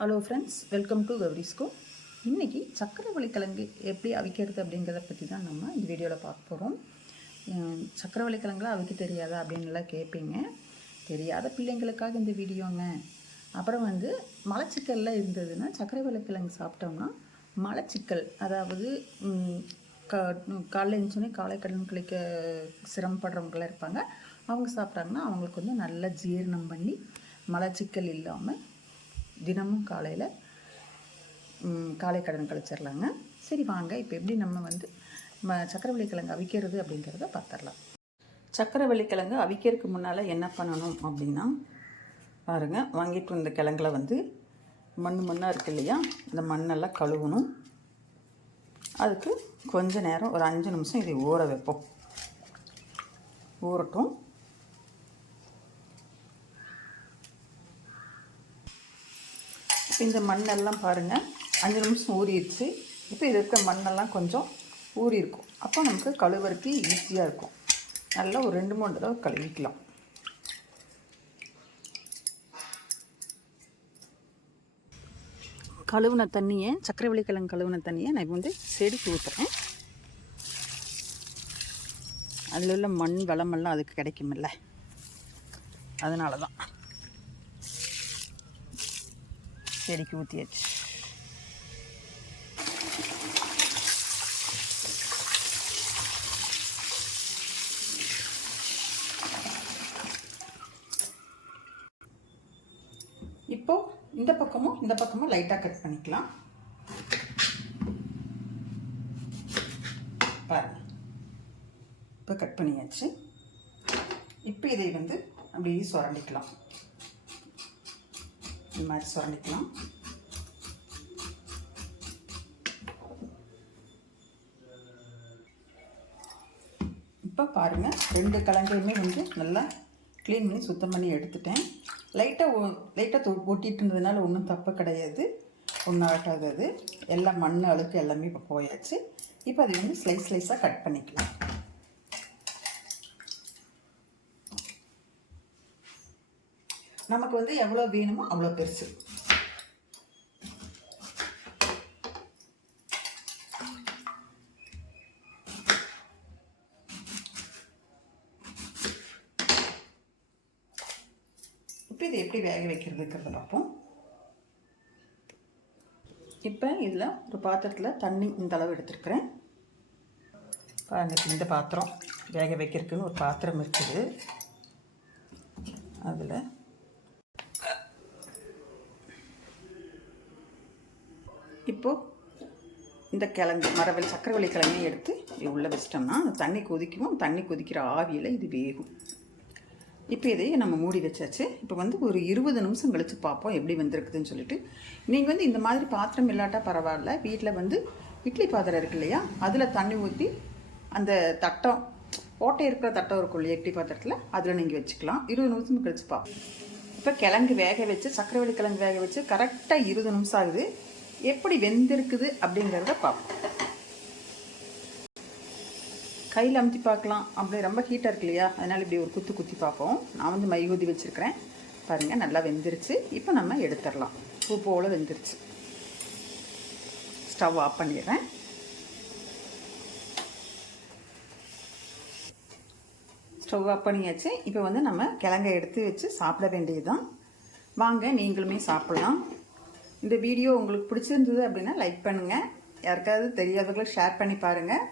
Hello friends welcome to கௌரிஸ்கோ இன்றைக்கி சக்கரை வள்ளிக்கிழங்கு எப்படி அவிக்கிறது அப்படிங்கிறத பற்றி தான் நம்ம இந்த வீடியோவில் பார்க்க போகிறோம் சக்கரை வள்ளிக்கிழங்குலாம் அவிக்க தெரியாதா அப்படின்லாம் கேட்பீங்க தெரியாத பிள்ளைங்களுக்காக இந்த வீடியோங்க அப்புறம் வந்து மலச்சிக்கல்லாம் இருந்ததுன்னா சக்கரை வள்ளிக்கிழங்கு சாப்பிட்டோம்னா மலச்சிக்கல் அதாவது ம், கா காலைல எழுந்தோடனே காலை கடன் கழிக்க சிரமப்படுறவங்களாம் இருப்பாங்க. அவங்க சாப்பிட்டாங்கன்னா அவங்களுக்கு வந்து நல்லா ஜீரணம் பண்ணி மலச்சிக்கல் இல்லாமல் தினமும் காலையில் காலை கடன் கழிச்சிடலாங்க சரி வாங்க. இப்போ எப்படி நம்ம வந்து ம சக்கரவள்ளி கிழங்கு அவிக்கிறது அப்படிங்கிறத பார்த்துடலாம் சக்கரவள்ளி கிழங்கு அவிக்கிறதுக்கு முன்னால் என்ன பண்ணணும் அப்படின்னா பாருங்கள் வாங்கிட்டு வந்த கிழங்குல வந்து மண் மண்ணாக இருக்கு இல்லையா? இந்த மண்ணெல்லாம் கழுவணும். அதுக்கு கொஞ்ச நேரம் ஒரு அஞ்சு நிமிஷம் இதை ஊற வைப்போம். ஊறட்டும். இந்த மண்ணெல்லாம் பாருங்கள் அஞ்சு நிமிஷம் ஊறிடுச்சு. இப்போ இது இருக்க மண்ணெல்லாம் கொஞ்சம் ஊறி இருக்கும் அப்போ நமக்கு கழுவுறதுக்கு ஈஸியாக இருக்கும். நல்லா ஒரு ரெண்டு மூணு தடவை கழுவிக்கலாம். கழுவுன தண்ணியை சக்கரவள்ளி கிழங்கு கழுவுன தண்ணியை நான் இப்போ வந்து செடிக்கு ஊற்றுறேன் அதில் உள்ள மண் வளமெல்லாம் அதுக்கு கிடைக்குமில்ல அதனால தான் செடிக்கு ஊற்றியாச்சு இப்போ இந்த பக்கமும் இந்த பக்கமும் லைட்டாக கட் பண்ணிக்கலாம் பாருங்க இப்போ கட் பண்ணியாச்சு இப்போ இதை வந்து அப்படியே சுரண்டிக்கலாம் இந்த மாதிரி சுரண்டிக்கலாம். இப்போ பாருங்கள் ரெண்டு கலங்கையுமே வந்து நல்லா க்ளீன் பண்ணி சுத்தம் பண்ணி எடுத்துட்டேன். லைட்டாக லைட்டாக ஒட்டிட்டு இருந்ததுனால ஒன்றும் தப்பு கிடையாது. ஒன்றும் ஆகாதது எல்லாம் மண் அழுக்கு எல்லாமே இப்போ போயாச்சு. இப்போ அதை வந்து ஸ்லைஸ் ஸ்லைஸாக கட் பண்ணிக்கலாம். நமக்கு வந்து எவ்வளோ வேணுமோ அவ்வளோ பெருசு. இப்போ இதை எப்படி வேக வைக்கிறதுங்கிறத பார்ப்போம். இப்போ இதில் ஒரு பாத்திரத்தில் தண்ணி இந்த அளவு எடுத்துருக்குறேன். பாருங்கள் இந்த பாத்திரம் வேக வைக்கிறதுக்குன்னு ஒரு பாத்திரம் இருக்குது. அதில் இப்போது இந்த கிழங்கு மரவள்ளி சக்கரவள்ளி கிழங்கையும் எடுத்து இது உள்ளே வச்சிட்டோம்னா அந்த தண்ணி கொதிக்கும் தண்ணி கொதிக்கிற ஆவியில் இது வேகும். இப்போ இதையே நம்ம மூடி வச்சாச்சு. இப்போ வந்து ஒரு இருபது நிமிஷம் கழித்து பார்ப்போம் எப்படி வந்திருக்குதுன்னு சொல்லிட்டு. நீங்கள் வந்து இந்த மாதிரி பாத்திரம் இல்லாட்டா பரவாயில்ல. வீட்டில் வந்து இட்லி பாத்திரம் இருக்கு இல்லையா? அதில் தண்ணி ஊற்றி அந்த தட்டம் ஓட்டை இருக்கிற தட்டம் இருக்கும் இல்லையா இட்லி பாத்திரத்தில்? அதில் நீங்கள் வச்சுக்கலாம். இருபது நிமிஷம் கழித்து பார்ப்போம். இப்போ கிழங்கு வேக வச்சு சக்கரவள்ளி கிழங்கு வேக வச்சு கரெக்டாக இருபது நிமிஷம் ஆகுது. எப்படி வெந்திருக்குது அப்படிங்கிறத பார்ப்போம். கையில் அமுத்தி பார்க்கலாம். அப்படி ரொம்ப ஹீட்டாக இருக்கு இல்லையா? அதனால் இப்படி ஒரு குத்து குத்தி பார்ப்போம். நான் வந்து மை ஊதி வச்சுருக்கிறேன். பாருங்கள் நல்லா வெந்துருச்சு. இப்போ நம்ம எடுத்துடலாம். பூ போல் வெந்துருச்சு. ஸ்டவ் ஆஃப் பண்ணிடுறேன். ஸ்டவ் ஆஃப் பண்ணியாச்சு. இப்போ வந்து நம்ம கிழங்கை எடுத்து வச்சு சாப்பிட வேண்டியதுதான். வாங்க நீங்களுமே சாப்பிட்லாம். இந்த வீடியோ உங்களுக்கு பிடிச்சிருந்தது அப்படின்னா லைக் பண்ணுங்கள் யாருக்காவது தெரியாதவர்களை ஷேர் பண்ணி பாருங்கள்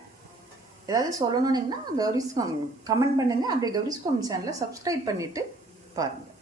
ஏதாவது சொல்லணுன்னீங்கன்னா கௌரிஸ் கமெண்ட் பண்ணுங்கள் அப்படியே கௌரிஸ்கோம் சேனலை சப்ஸ்கிரைப் பண்ணிவிட்டு பாருங்கள்